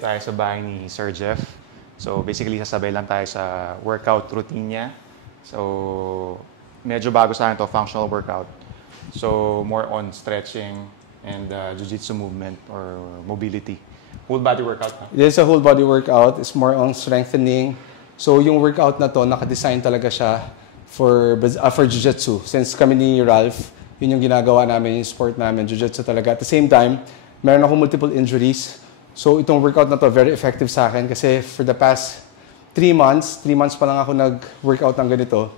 ulit tayo sa bahay ni Sir Jeff. So basically, sasabay lang tayo sa workout routine niya. So medyo bago sa akin to, functional workout. So more on stretching and jiu-jitsu movement or mobility. Whole body workout. This is a whole body workout. It's more on strengthening. So yung workout na to, naka-design talaga siya for jiu-jitsu. Since kami ni Ralph, yun yung ginagawa namin, yung sport namin, jiu-jitsu talaga. At the same time, meron ako multiple injuries. So itong workout na to, very effective sa akin kasi for the past 3 months pa lang ako nag-workout ng ganito,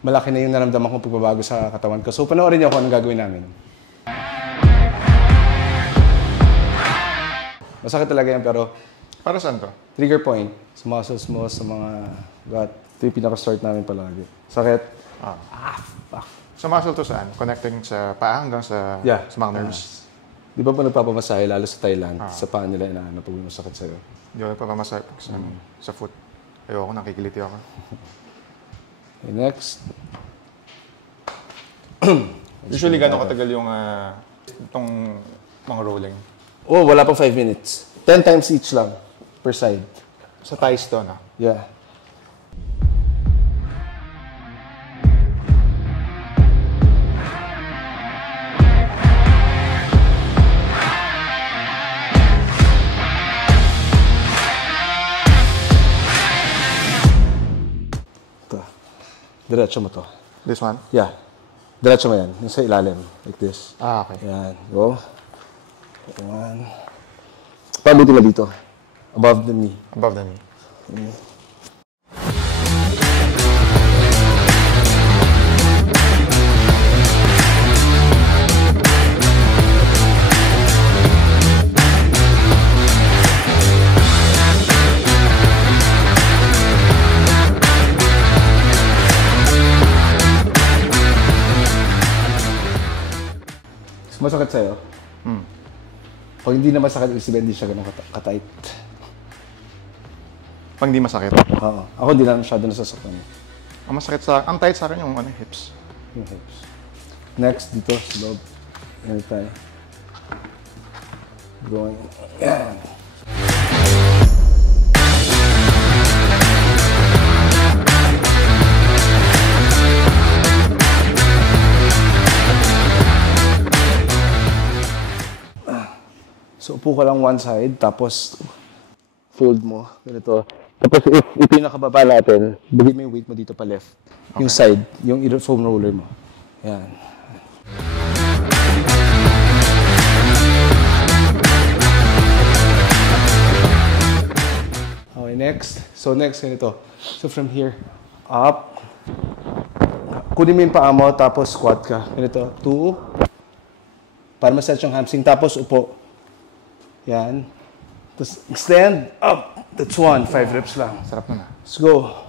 malaki na yung naramdaman kong pagbabago sa katawan ko. So panoorin niyo kung anong gagawin namin. Masakit talaga yan, pero para saan to? trigger point sa muscles mo, sa mga gut. Ito yung pinaka-start namin palagi. Sakit. Fuck. Sa muscle to saan? Connecting sa paa hanggang sa mga nerves? Di ba nagpapamasahe, lalo sa Thailand, sa paa nila inaano pag masakit sa'yo? Hindi ako nagpapamasahe sa foot. Ayoko, nakikiliti ako. Okay, next. Usually, gano'ng katagal yung itong mga rolling? Oh, wala pang 5 minutes. 10 times each lang, per side. Sa thighs to, no? Yeah. Diretso mo to. This one? Yeah. Diretso mo yan. Yung sa ilalim. Like this. Okay. Yan. Go. One. Pabuti na dito. Above the knee. Above the knee. Masakit sa'yo? Pag hindi na masakit, hindi siya ganun ka-tight. Pag hindi masakit? Oo. Ako hindi na masyado nasasaktan. Ang tight sa akin yung hips. Yung hips. Next, dito, sa loob. Yan tayo. Going. Yan. So, upo ka lang one side, tapos fold mo, ganito. Tapos, if pinakababa natin, bigay mo yung weight mo dito pa left. Okay. Yung side, yung foam roller mo. Yan. Okay, next. So, next, ganito. So, from here, up. Kunin mo yung paa mo, tapos squat ka. Ganito, 2. Para ma-set yung hamstring, tapos upo. Yan. Tapos extend, up. That's 1. 5 reps lang. Sarap na. Let's go.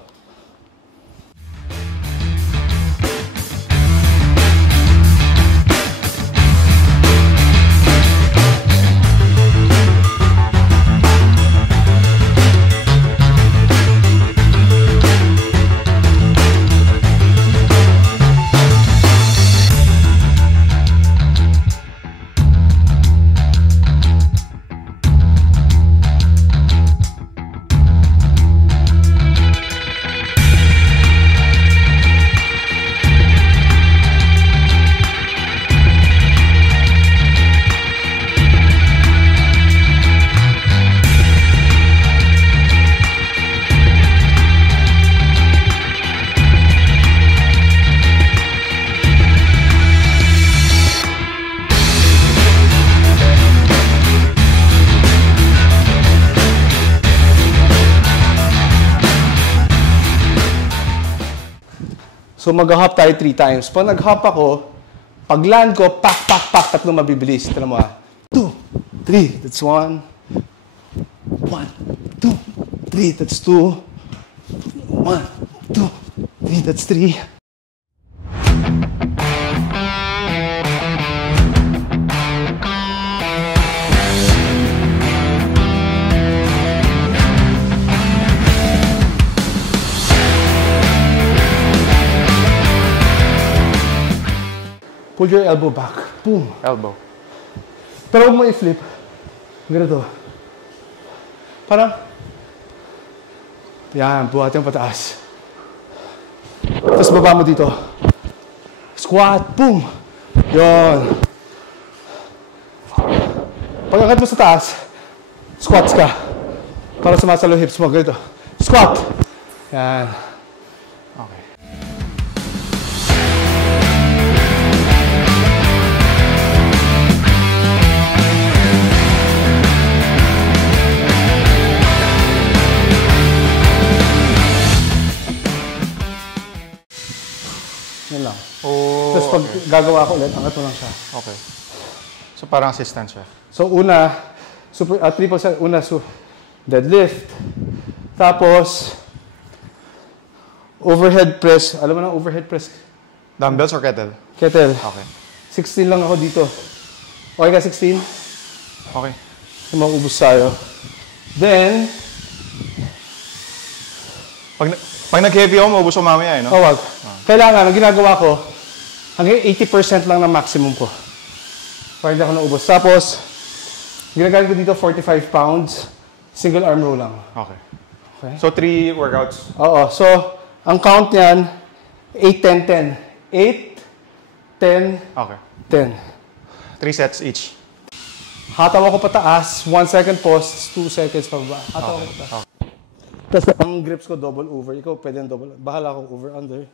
So mag-hop tayo 3 times. Pag nag-hop ako, pag land ko, pak, pak, pak, tatlong mabibilis. Tala mo 2, 3, that's 1. 1, 2, 3, that's 2. 1, 2, 3, that's 3. Pull your elbow back. Boom. Elbow. Pero huwag mo i-flip. Ganito. Parang, yan, buhatin mo pataas. Tapos baba mo dito. Squat, boom! Yun. Pag angat mo sa taas, squats ka. Para sumasalo hips mo, ganito. Squat! Yan. Okay. Yan lang. Oh, Tapos pag gagawa ko ulit, angat mo lang siya. Okay. So parang assistant siya. So una, triple set, una deadlift. Tapos, overhead press. Alam mo na overhead press? Dumbbells or kettle? Kettle. Okay. 16 lang ako dito. Okay ka 16? Okay. So, maubos tayo. Then, Pag nag-heavy ako, maubos ko mamaya eh, no? wag. Kailangan, ang ginagawa ko, hanggang 80% lang ng maximum ko. Para hindi ako naubos. Tapos, ginagamit ko dito 45 pounds, single arm row lang. Okay. Okay? So 3 workouts. Oo. So, ang count niyan, 8, 10, 10. 8, 10, Okay. 10. 3 sets each. Hataw ako pataas, 1 second pause, 2 seconds pababa. Hataw ako pataas. Okay. Tapos ang grips ko double over. Ikaw pwede double. Bahala ako over under.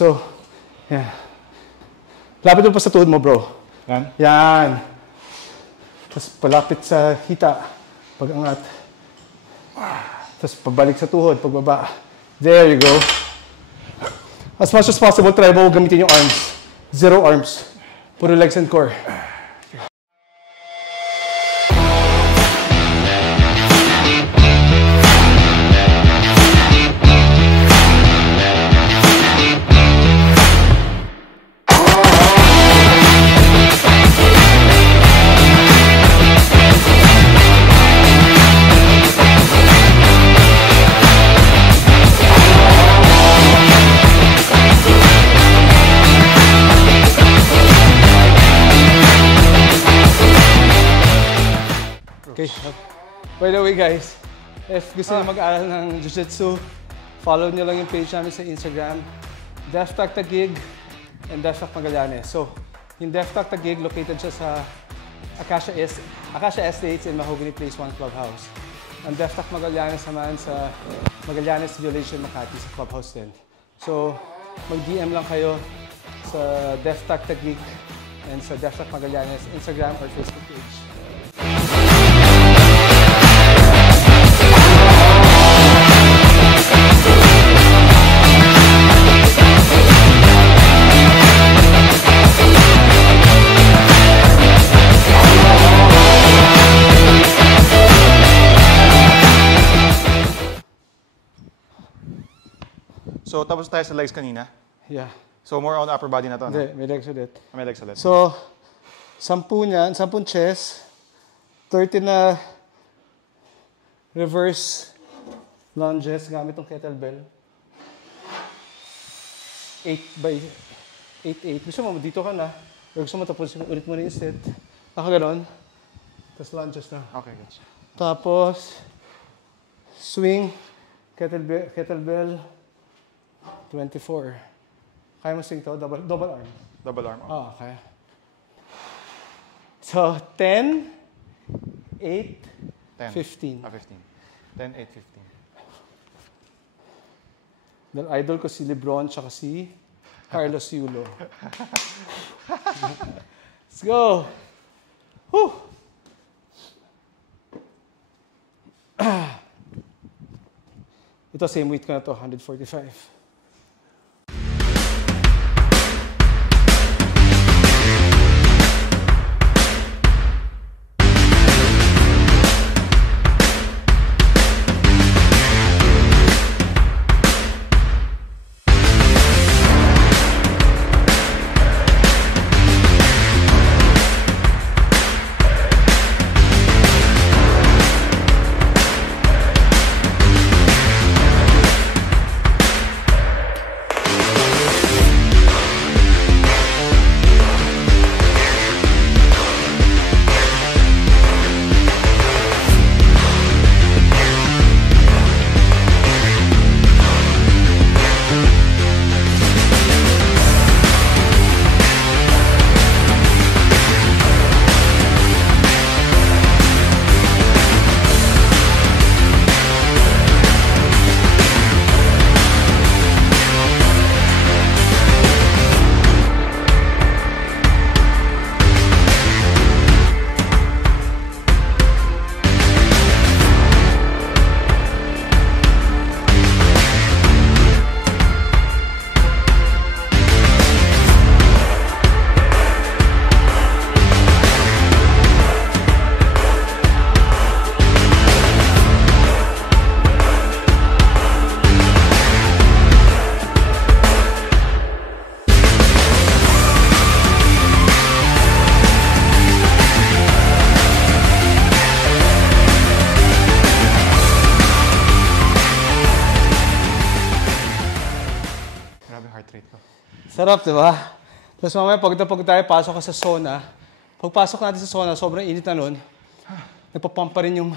So, yan. Lapit mo pa sa tuhod mo, bro. Yan. Yan. Tapos palapit sa hita. Pag-angat. Tapos pabalik sa tuhod, pagbaba. There you go. As much as possible, try mo gamitin yung arms. 0 arms. Puro legs and core. Okay. By the way guys, if gusto niyo mag-aaral ng Jiu-Jitsu, follow niyo lang yung page namin sa Instagram, DefTac Taguig and DefTac Magallanes. So, yung DefTac Taguig, located siya sa Acacia Estates in Mahogany Place 1 Clubhouse. Ang DefTac Magallanes naman sa Magallanes Violation Makati sa Clubhouse din. So, mag-DM lang kayo sa DefTac Taguig and sa DefTac Magallanes Instagram or Facebook page. So tapos tayo sa legs kanina. Yeah. So more on upper body na to, no? Hindi, may legs ulit. May legs ulit. So, 10 niyan, 10 chest, 30 na reverse lunges gamit ng kettlebell. 8 by 8. Gusto mo, dito ka na. Or gusto mo tapos ulit mo na yung set. Ganon. Tapos lunges na. Okay, gotcha. Tapos, swing, kettlebell, 24. Kaya mo swing to? Double arm. Double arm. Ah, okay. So, 10, 8, 10. 15. 15. 10, 8, 15. Dahil idol ko si Lebron tsaka si Carlos Yulo. Let's go! Whew! Ito, same weight ko na to, 145. Sarap, di ba? Tapos mamaya, pag tayo, pasok ka sa sauna. Pagpasok natin sa sauna, sobrang init na nun. Nagpapump pa rin yung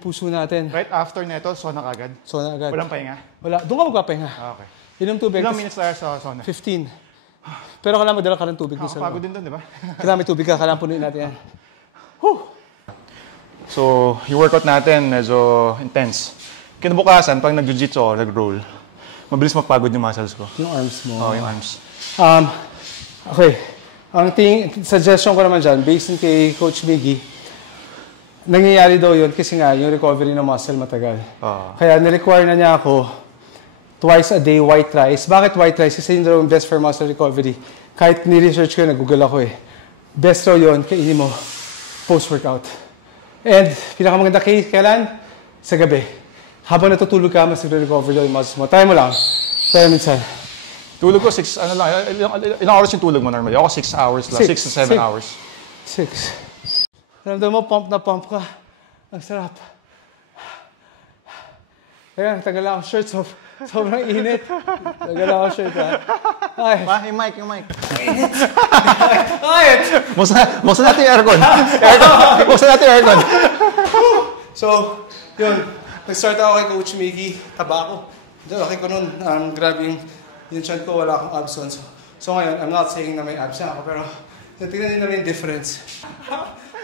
puso natin. Right after nito, sauna kagad? Sauna agad. Walang pahinga? Wala. Doon ka magpapahinga. Okay. Inom tubig. Ilang minutes tayo sa sauna? 15. Pero kailangan madala ka ng tubig din sa Nakakapagod din doon, di ba? Kailangan may tubig ka. Kailangan punuin natin yan. Whew! So, yung workout natin, medyo intense. Kinabukasan, pag nag-jiu-jitsu o nag-roll, mabilis mapagod yung muscles ko. Yung arms mo. Oo, yung arms. Okay. Ang suggestion ko naman dyan, based on kay Coach Miggy, nangyayari daw yun kasi nga yung recovery ng muscle matagal. Kaya nirequire na niya ako twice a day white rice. Bakit white rice? Kasi yun daw yung best for muscle recovery. Kahit ni-research ko, nag-google ako eh. Best raw yun, kainin mo post-workout. And pinakamaganda kailan? Sa gabi. Habang natutulog ka, mas nagre-recover daw yung muscles mo. Try mo lang. Try minsan. Tulog ko, ilang oras yung tulog mo normally? Ako 6 hours lang, 6 to 7 hours. 6. Ramdam mo, pump na pump ka. Ang sarap. Ayan, tagal lang ako shirt. Sobrang init. Tagal lang ako shirt, ha? Ay. Yung mic. Init. Ay! Buksan natin yung aircon. Buksan natin yung aircon. So, yun. Nag-start ako kay Coach Miggy. Taba ako. Okay ko nun. Grabe yung chan ko, wala akong abs on. So ngayon, I'm not saying na may abs na ako, pero tingnan nyo naman yung difference.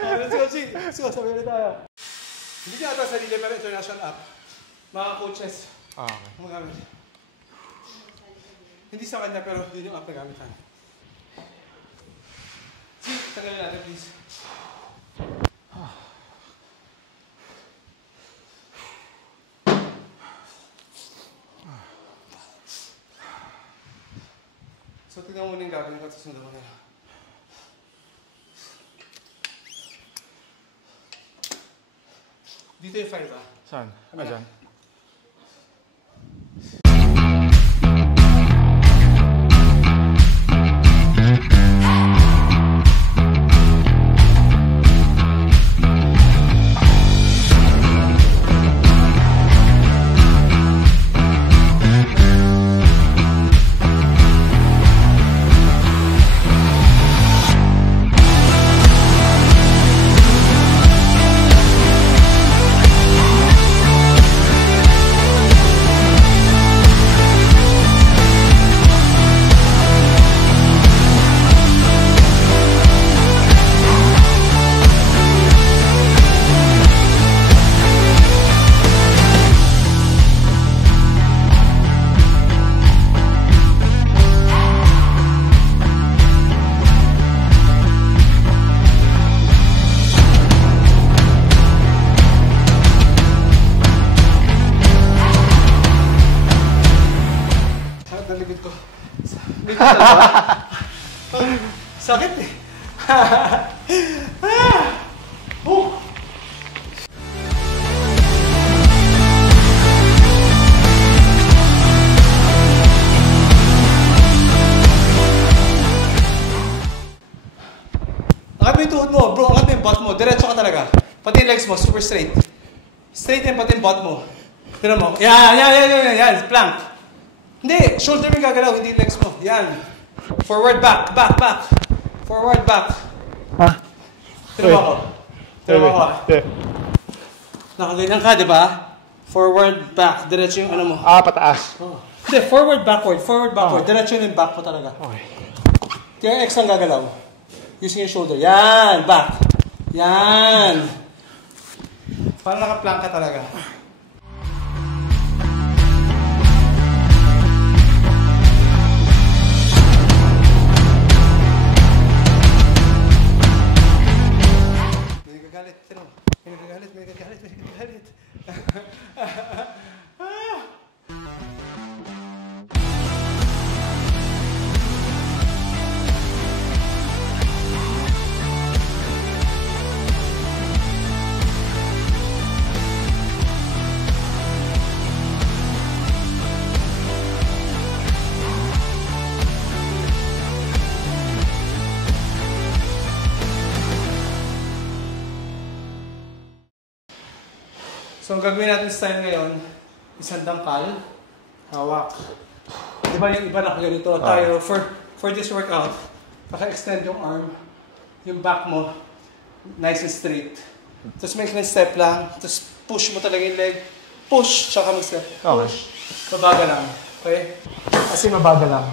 Let's go, G. Let's go, sabi na tayo. Hindi niya ata sarili, pero international app. Mga coaches. Okay. Magamit. Hindi sa kanya, pero yun yung app na gamitan. G, tagalin natin, please. So, tignan mo muna yung gagawin ko at susunod mo na. Dito yung 5, ah. Saan? Dyan. Sakit eh. Angat mo yung tuhod mo, bro. Angat mo yung butt mo. Diretso ka talaga. Pati yung legs mo, super straight. Straight yan, pati yung butt mo. Tira mo. Yan. Plank. Hindi, shoulder mo yung gagalaw, hindi yung legs mo. Yan. Forward, back. Forward, back. Ha? Tira mo ako. Nakaganyan ka, di ba? Forward, back. Diretso yung ano mo. Pataas. Oh. Hindi, forward, backward. Diretso yung back mo talaga. Okay. Kaya X ang gagalaw. Using your shoulder. Yan! Back. Yan! Parang naka-plank ka talaga. May nagagalit. Tino. May nagagalit. So, ang gagawin natin style ngayon, isang dangkal, hawak. Di ba yung iba nakaganito? Tayo, for this workout, paka-extend yung arm, yung back mo, nice and straight. Tapos may step lang, tapos push mo talaga yung leg, push, tsaka mag-step. Push, mabaga lang. Okay? Kasi mabaga lang.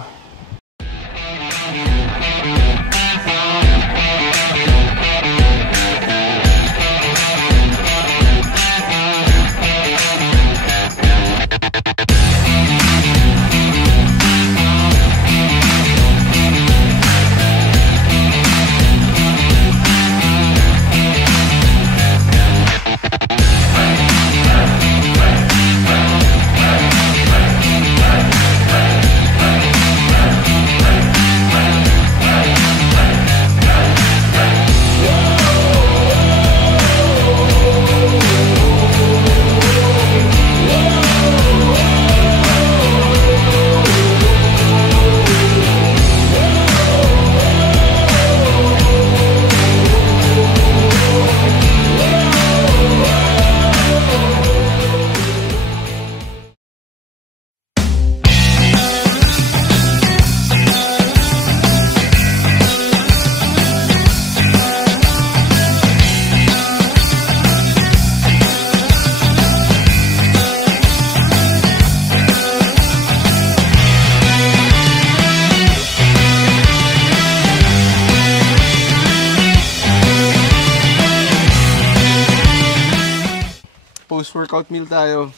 Post-workout meal tayo.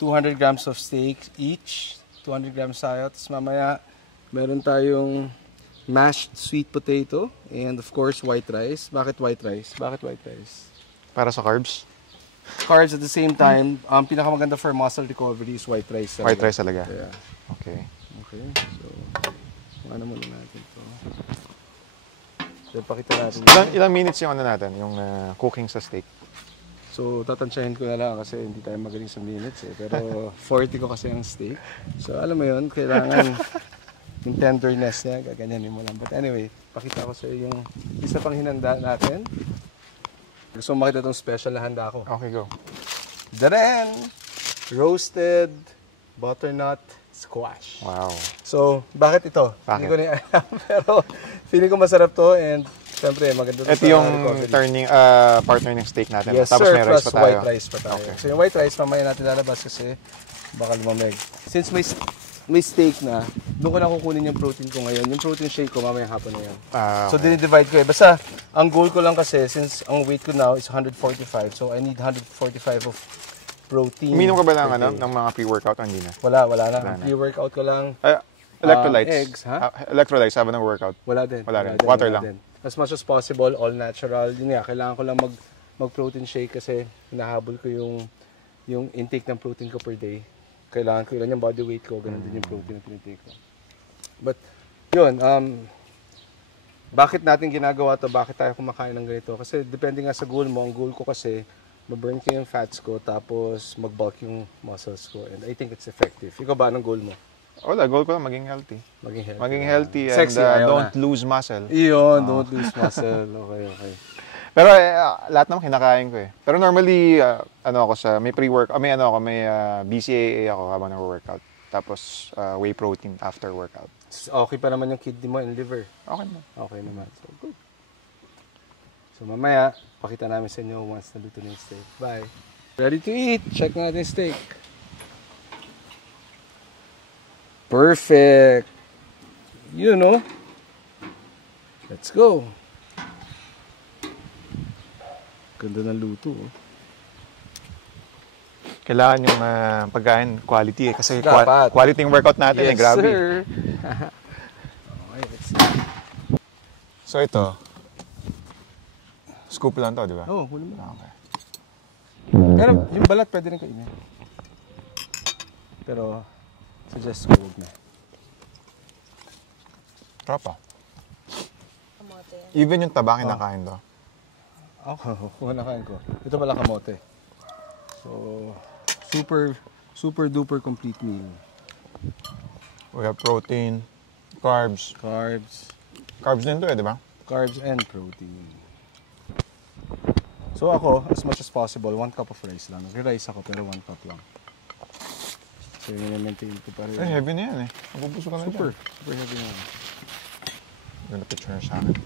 200 grams of steak each. 200 grams tayo. Tapos mamaya, meron tayong mashed sweet potato. And of course, white rice. Bakit white rice? Para sa carbs? Carbs at the same time. Pinakamaganda for muscle recovery is white rice. White rice talaga? Yeah. Okay. So, ano muna natin to. So, pakita natin. Ilang minutes yung ano natin, yung cooking sa steak? So, tatansyahin ko na lang kasi hindi tayo magaling sa minutes eh. Pero 40 ko kasi ang steak. So, alam mo yun, kailangan yung tenderness niya, gaganyanin mo lang. But anyway, pakita ko sa iyo yung isa pang hinanda natin. Gusto mo makita itong special na handa ko. Okay, go. Daren! Roasted butternut squash. Wow. So, bakit ito? Bakit? Hindi ko na alam. Pero feeling ko masarap to and siyempre maganda to. Ito yung partner ng steak natin. Yes, Tapos sir. may rice Plus pa tayo. white rice pa tayo. Okay. So yung white rice mamaya natin lalabas kasi baka lumamig. Since may steak na, doon ko na kukunin yung protein ko ngayon. Yung protein shake ko mamaya hapon na yan. So Okay. dinidivide ko eh. Basta ang goal ko lang kasi since ang weight ko now is 145. So I need 145 of protein. Uminom ka ba ng, per day. ng mga pre-workout? Hindi na. Wala na. Wala na. Pre-workout ko lang. Electrolytes? Eggs, ha? Electrolytes, habang nag-workout? Wala din. Wala rin. Water lang. Din. As much as possible, all natural. Yun nga, kailangan ko lang mag-protein shake kasi hinahabol ko yung intake ng protein ko per day. Kailangan ko ilan yung body weight ko, ganun din yung protein na tinitake ko. But, yun, bakit natin ginagawa to? Bakit tayo kumakain ng ganito? Kasi depende nga sa goal mo. Ang goal ko kasi, ma-burn ko yung fats ko, tapos mag-bulk yung muscles ko. And I think it's effective. Ikaw ba, anong goal mo? Wala, goal ko lang maging healthy. Maging healthy and Sexy, don't lose muscle. Iyon, don't lose muscle. Okay. Pero lahat naman kinakain ko eh. Pero normally, may pre-work, may BCAA ako habang nag-workout. Tapos whey protein after workout. Okay pa naman yung kidney mo and liver. Okay naman. Okay naman. So, good. So, mamaya, pakita namin sa inyo once naluto na yung steak. Bye. Ready to eat. Check natin yung steak. Perfect. You know. Let's go. Ganda ng luto. Oh. Kailangan yung pagkain quality eh. Kasi Dapat. quality yung workout natin eh. Grabe. Sir. Okay, let's see. So ito, scoop lang to, di ba? Oh, huli mo. Okay. Pero yung balat pwede rin kainin. Pero, suggest ko huwag na. Tropa. Kamote yan. Even yung taba kinakain to. Ako, kung nakain ko. Ito pala kamote. So, super duper complete meal. We have protein, carbs. Carbs din to eh, di ba? Carbs and protein. So ako, as much as possible, 1 cup of rice lang. Nagre-rice ako pero 1 cup lang. So yun maintain ko pa rin. Eh, heavy na yan eh. Mabubuso ka na Super dyan. heavy na. Ganda picture na sa akin.